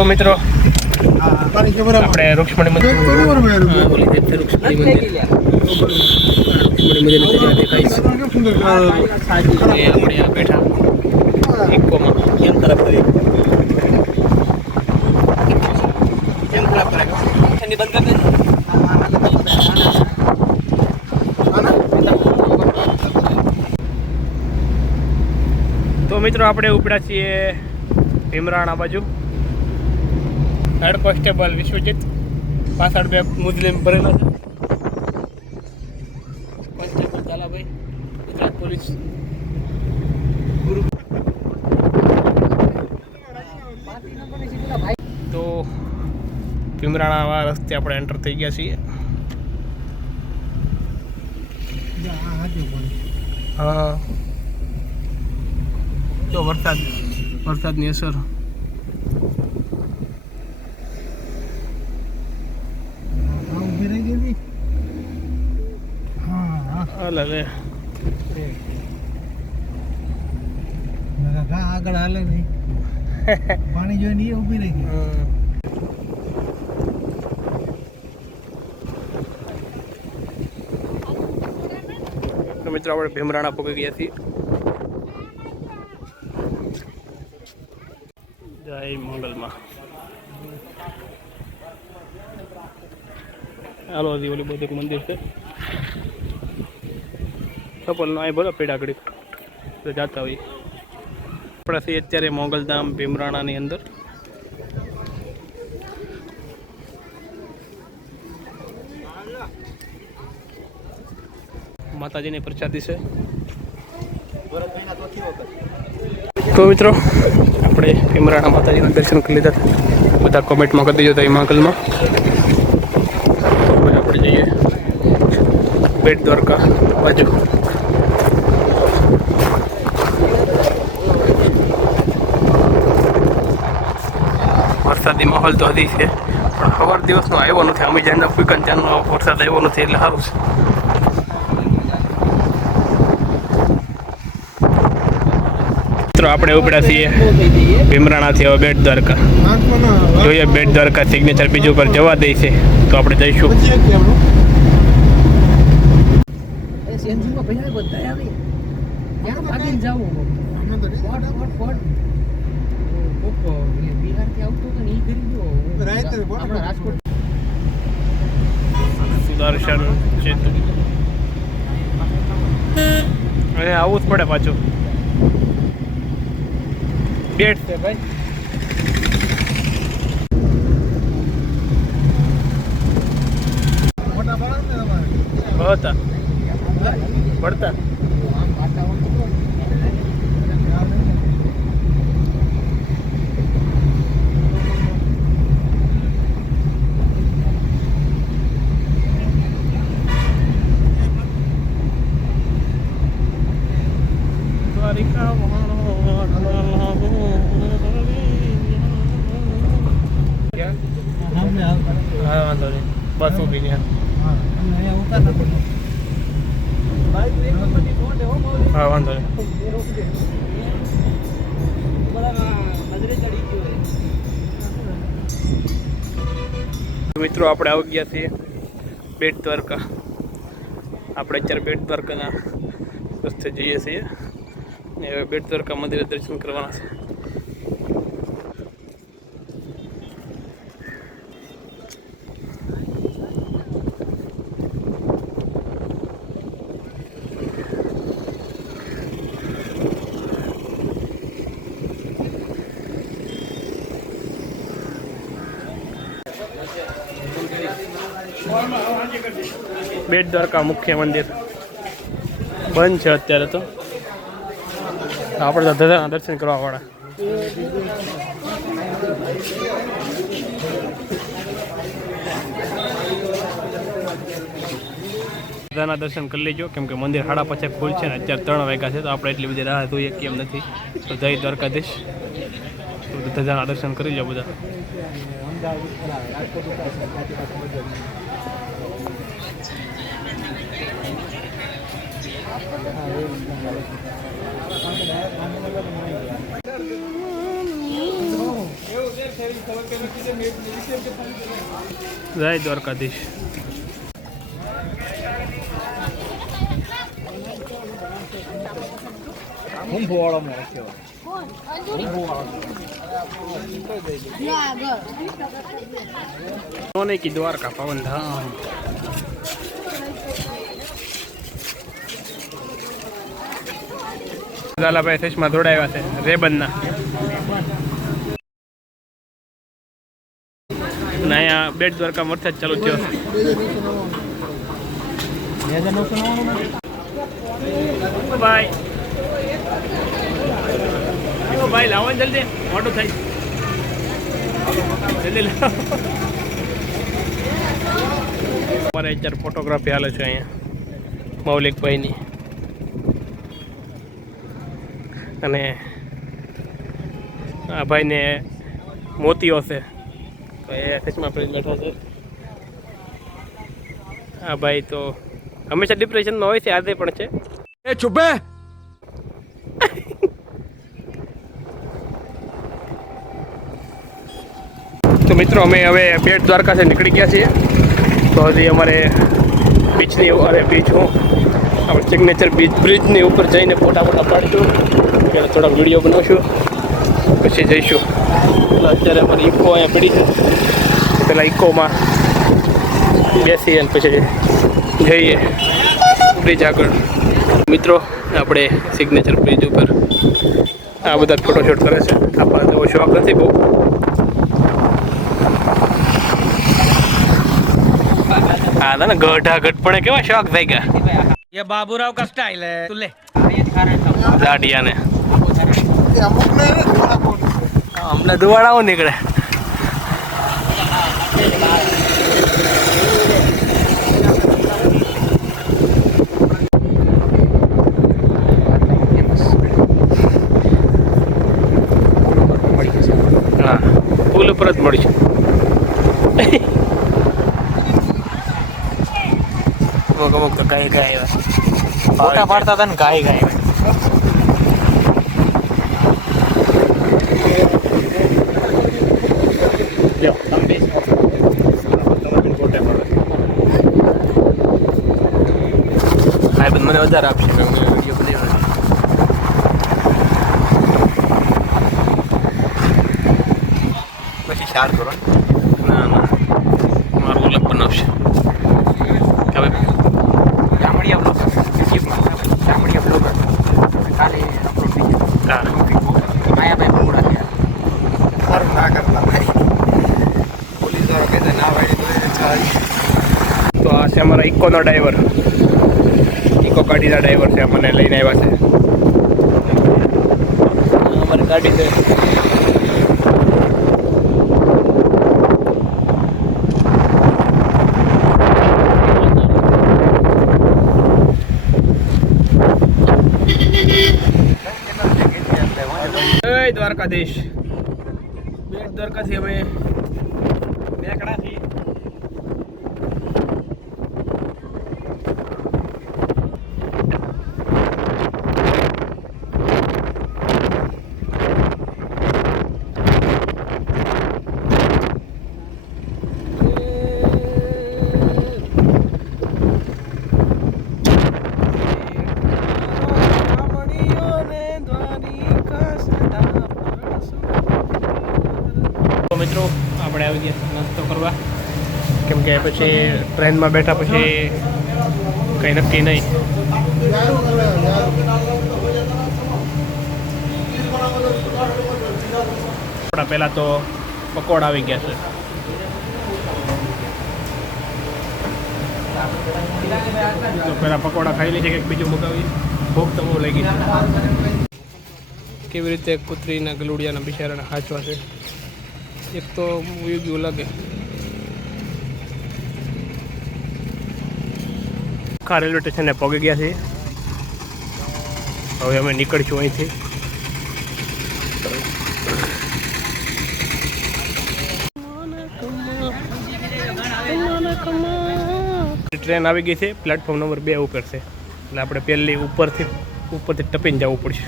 તો મિત્રો આપણે રૂક્ષ્મણી મંદિર આપણે બેઠા ઇકોમાં કેમ તરફ કરી કેમ ખરાબ કરે બંધ કરી તો મિત્રો આપણે ઉપડ્યા છીએ ભીમરાણા બાજુ. હેડ કોન્સ્ટેબલ વિશ્વજીત પાછળ બે મુસ્લિમ ભરેલા છે. કોન્સ્ટેબલ ઝાલાભાઈ ગુજરાત પોલીસ ગુરુ. તો ભીમરાણા રસ્તે આપણે એન્ટર થઈ ગયા છીએ. હા તો વરસાદની અસર. લે આગળ હાલે નહીં પાણી જોઈને ઊભી રહી ગઈ. તો મિત્રો આપણે ભીમરાણા પહોંચી ગયા છીએ. જય મંગલમાં. હાલો હજી ઓલી બધું મંદિર છે સપલ નો. અહીં બોલો પેડા ઘડી તો જતા હોય. આપણે છીએ અત્યારે મોગલધામ ભીમરાણાની અંદર. માતાજીની પ્રસાદી છે. તો મિત્રો આપણે ભીમરાણા માતાજીના દર્શન કરી લીધા. બધા કોમેન્ટમાં કરી દેજો તો એ મોગલમાં. આપણે જઈએ બેટ દ્વારકા બાજુ. વરસાદી માહોલ તો હજી છે પણ સવાર દિવસનો આવ્યો નથી. અમે જ્યાં ફૂકન ત્યાંનો વરસાદ આવ્યો નથી એટલે સારું છે. મિત્રો આપણે ઉપડ્યા છીએ ભીમરાણાથી હવે બેટ દ્વારકા. જોઈએ બેટ દ્વારકા સિગ્નેચર બીજું પર જવા દે છે તો આપણે જઈશું. સુદર્શન સેતુ હવે આવવું જ પડે પાછું. બેટ છે ભાઈ. પડતા હા વાંધો નહીં. બસ ઊભી નહીં. હા વાંધો નહીં. મિત્રો આપણે આવી ગયા છીએ બેટ દ્વારકા. આપણે અત્યારે બેટ દ્વારકાના રસ્તે જઈએ છીએ ને હવે બેટ દ્વારકા મંદિરે દર્શન કરવાના છે. બેટ દ્વારકા મુખ્ય મંદિર બંધ છે અત્યારે તો. આપણે દાદાના દર્શન કરવા વાળા. દાદાના દર્શન કરી લેજો કેમ કે મંદિર 5:30 ખુલ છે ને અત્યારે 3 વાગ્યા છે તો આપણે એટલી બધી રાહ જોઈએ કેમ નથી. તો જય દ્વારકાધીશ. તો દાદાના દર્શન કરી લો બધા. જય દ્વારકાધીશ. सोने की द्वारका पवन धाम. ઝાલાભાઈ ફેસમાં જોડાયા છે રેબનના. અને અહીંયા બેટ દ્વારકા વરસાદ ચાલુ થયો છે. ભાઈ ભાઈ લાવો જલ્દી, મોટું થાય જલ્દી લાવો. અમારે અત્યારે ફોટોગ્રાફી હાલે છે અહીંયા મૌલિકભાઈની. અને આ ભાઈને મોતીઓ છે તો એ ફેસમાં પ્રેમ બેઠો છે. આ ભાઈ તો હંમેશા ડિપ્રેશનમાં હોય છે, આજે પણ છે. એ ચૂપે. તો મિત્રો અમે હવે બેટ દ્વારકા से નીકળી ગયા છીએ. તો હજી અમારે બીચની અરે બીચ હું આપણે સિગ્નેચર બ્રિજની ઉપર જઈને ફોટા પાડીશું, ત્યારે થોડા વિડીયો બનાવશું, પછી જઈશું. અત્યારે અમારી ઇકો અહીંયા પડી છે, પેલા ઇકોમાં બેસી અને પછી જઈએ બ્રિજ આગળ. મિત્રો આપણે સિગ્નેચર બ્રિજ ઉપર આ બધા ફોટોશૂટ કરે છે. આપણને એવો શોખ નથી બહુ. હા ને ગઢા ગઢપણે કેવા શોખ થઈ ગયા. ये बाबूराव का स्टाइल है, तू ले दाढ़िया ने हमने दुआड़ा निकले. हाँ पुल पर ज मળી છે. અમુક તો ગાય ગાય ફોટા પાડતા હતા ને ગાય ગાય. હા મને વધારે આપશે વિડીયો બનાવ્યો. પછી શાર કરો. ના ના મારું અલગ બનાવશે. તો આ છે અમારા ઇકોનો ડ્રાઈવર, ઇકો ગાડીના ડ્રાઈવર છે. મને લઈને આવ્યા છે. અમારી ગાડી છે. જય દ્વારકાધીશ. બેટ દ્વારકાથી અમે નીકળ્યા છીએ. મિત્રો આપણે આવી ગયા નાસ્તો કરવા, કેમ કે પછી ટ્રેનમાં બેઠા પછી કંઈ નક્કી નહીં. આપણા પહેલાં તો પકોડા આવી ગયા છે. તો પહેલાં પકોડા ખાઈ લઈએ, કંઈક બીજું મગાવીએ. ભૂખ તો બહુ લાગી છે. કેવી રીતે કૂતરીના ગલુડિયાના બિચારાના હાચવા છે. એક તો યોગ્ય લાગે. આખા રેલવે સ્ટેશને પહોંચી ગયા છીએ. હવે અમે નીકળીશું અહીંથી. ટ્રેન આવી ગઈ છે પ્લેટફોર્મ નંબર 2 ઉપર છે. એટલે આપણે પહેલી ઉપરથી ટપીને જવું પડશે.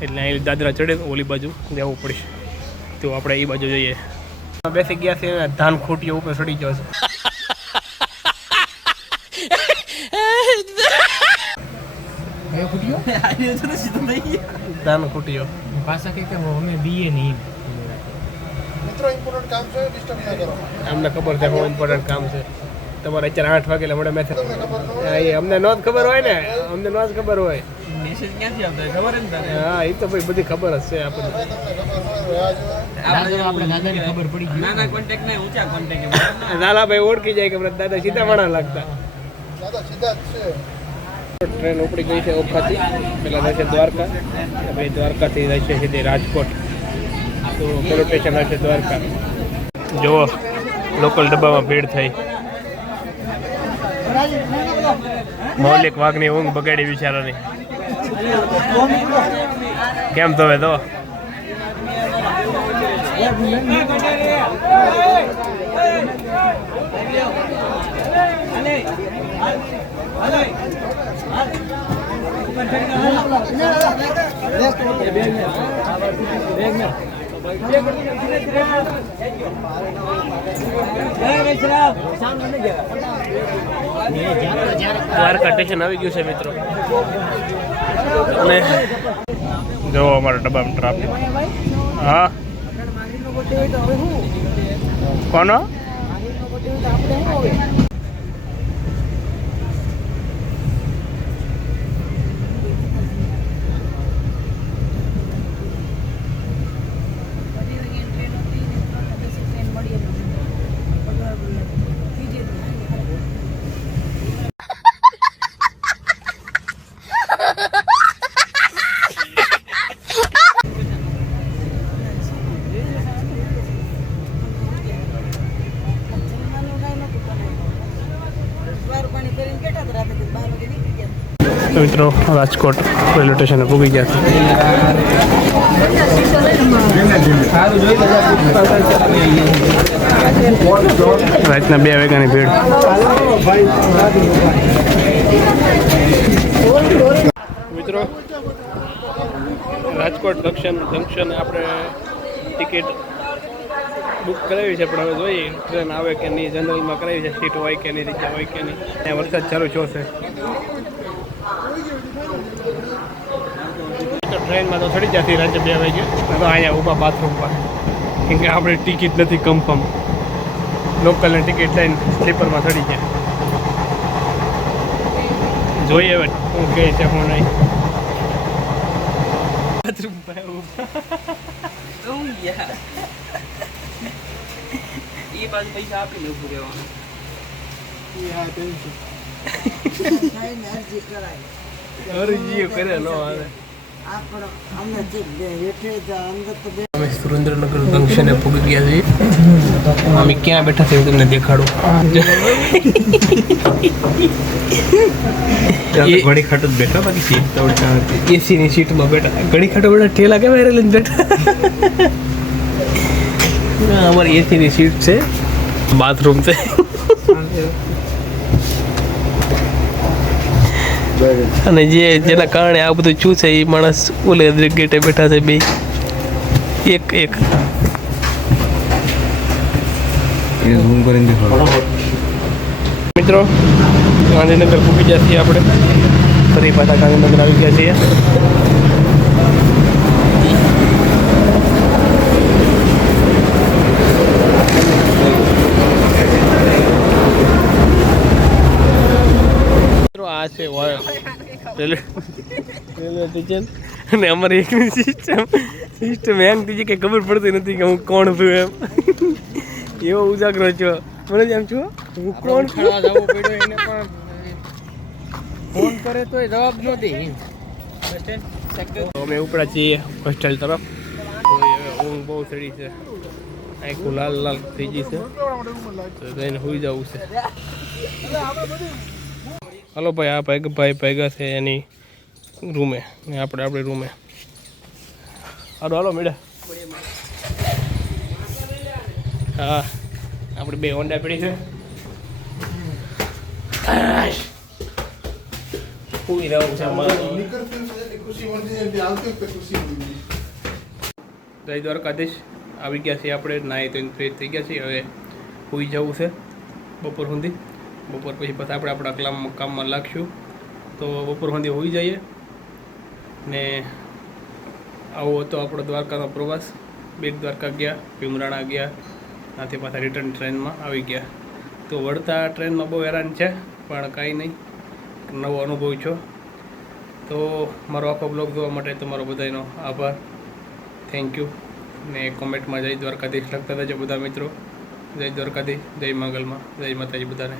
એટલે અહીં દાદરા ચડે ઓલી બાજુ જવું પડશે. તો આપણે એ બાજુ જઈએ. બેસી ગયા છે ધાન ખૂટીઓ ઉપર ચડી ગયો છે ધાન ખૂટીઓ પાછા કે અમે બીએ નહીં મિત્રો ઇમ્પોર્ટન્ટ કામ છે ડિસ્ટર્બ ના કરો અમને ખબર છે બહુ ઇમ્પોર્ટન્ટ કામ છે તમારે અત્યારે 8 વાગે એટલે મને મેસેજ તમને ખબર ન હોય અમને નો જ ખબર હોય ને અમને નો જ ખબર હોય મેસેજ ક્યાંથી આવતો ખબર જ ને હા એ તો ભાઈ બધી ખબર જ છે આપણને તમને ખબર ન હોય આ જો આપણે દાદાની ખબર પડી ગઈ નાના કોન્ટેક્ટ નહીં ઊંચા કોન્ટેક્ટ લાલાભાઈ ઓળખી જાય કે મારા દાદા સીધા માણા લાગતા દાદા સીધા જ છે ટ્રેન ઉપડી ગઈ છે ઓખાથી પેલા જશે દ્વારકા ભાઈ દ્વારકાથી જશે સીધી રાજકોટ તો પેલું સ્ટેશન હશે દ્વારકા જુઓ લોકલ ડબ્બામાં ભીડ થઈ મૌલિક વાઘની ઊંઘ બગાડી બિચારાની કેમ તો હવે તો દ્વારકા સ્ટેશન આવી ગયું છે મિત્રો અને જો અમારા ડબ્બામાં ટ્રાફિક હા કોનો તો મિત્રો રાજકોટ રેલવે સ્ટેશને પૂગી ગયા છે રાતના 2 વાગ્યાની ભીડ મિત્રો રાજકોટ જંકશન આપણે ટિકિટ બુક કરાવી છે પણ હવે જોઈએ ટ્રેન આવે કે નહીં જનરલમાં કરાવી છે સીટ હોય કે નહીં જગ્યા હોય કે નહીં ત્યાં વરસાદ ચાલુ થયો છે તો ટ્રેનમાં તો ચડી જતી રાત્રે 2 વાગે તો અહીંયા ઊભા બાથરૂમ પર કેમ કે આપણે ટિકિટ નથી કન્ફર્મ લોકલની ટિકિટ લઈને સ્લીપરમાં ચડી જાય જોઈએ હવે શું કહે છે શું નહીં બાથરૂમ પર એ બાજુ પૈસા આપીને ઉભું રહેવાનું અરજી કરે નો આવે અમે સુરેન્દ્રનગર જંકશને પૂગી ગયા છીએ અમે ક્યાં બેઠા છે તમને દેખાડું ઘડી ખાટ જ બેઠા બાકી સીટ તો એસીની સીટમાં બેઠા ઘડી ખાટો બેઠા ઠેલા કેમ લઈને બેઠા અમારી એસીની સીટ છે બાથરૂમ છે અને જેના કારણે આ બધું શું છે એ માણસ ઓલે ગેટે બેઠા છે બે એક મિત્રો ગાંધીનગર પૂકી ગયા છીએ આપણે ફરી પાછા ગાંધીનગર આવી ગયા છીએ આ છે રેલવે સ્ટેશન અને અમારી એકની સિસ્ટમ એમ થઈ છે કે ખબર પડતી નથી કે હું કોણ છું એમ એવો ઉજાગરો છો મને એમ છું હું કોણ ખાવા જવું પડ્યું એને પણ ફોન કરે તો જવાબ ન દે અમે ઉપડા છીએ હોસ્ટેલ તરફ ઊંઘ બહુ ચડી છે આખું લાલ થઈ ગઈ છે તો જઈને સુઈ જવું છે હલો ભાઈ આ ભાઈ ભેગા છે એની રૂમે ને આપણે રૂમે હાલો મેડા હા આપણે બે હોન્ડા પડી છે પૂરી રહું છે નીકળતી ખુશી મળતી આવતી વખતે ખુશી મળી જય દ્વારકાધીશ આવી ગયા છીએ આપણે, નાહી ધોઈને ફ્રેશ થઈ ગયા છીએ. હવે સૂઈ જવું છે બપોર સુધી. બપોર પછી આપણે આપણા કામમાં લાગશું. તો બપોર સુધી સૂઈ જઈએ. ને આવો હતો આપણો દ્વારકાનો પ્રવાસ. બેટ દ્વારકા ગયા, ભીમરાણા ગયા, ત્યાંથી પાછા રિટર્ન ટ્રેનમાં આવી ગયા. તો વળતા ટ્રેનમાં બહુ હેરાન છે, પણ કાંઈ નહીં, નવો અનુભવ છો. તો મારો આખો બ્લોગ જોવા માટે તમારો બધાનો આભાર, થેન્ક યુ. ને કોમેન્ટમાં જય દ્વારકાધીશ લખતા રહેજો બધા મિત્રો. જય દ્વારકાધીશ, જય મંગલમાં, જય માતાજી બધાને.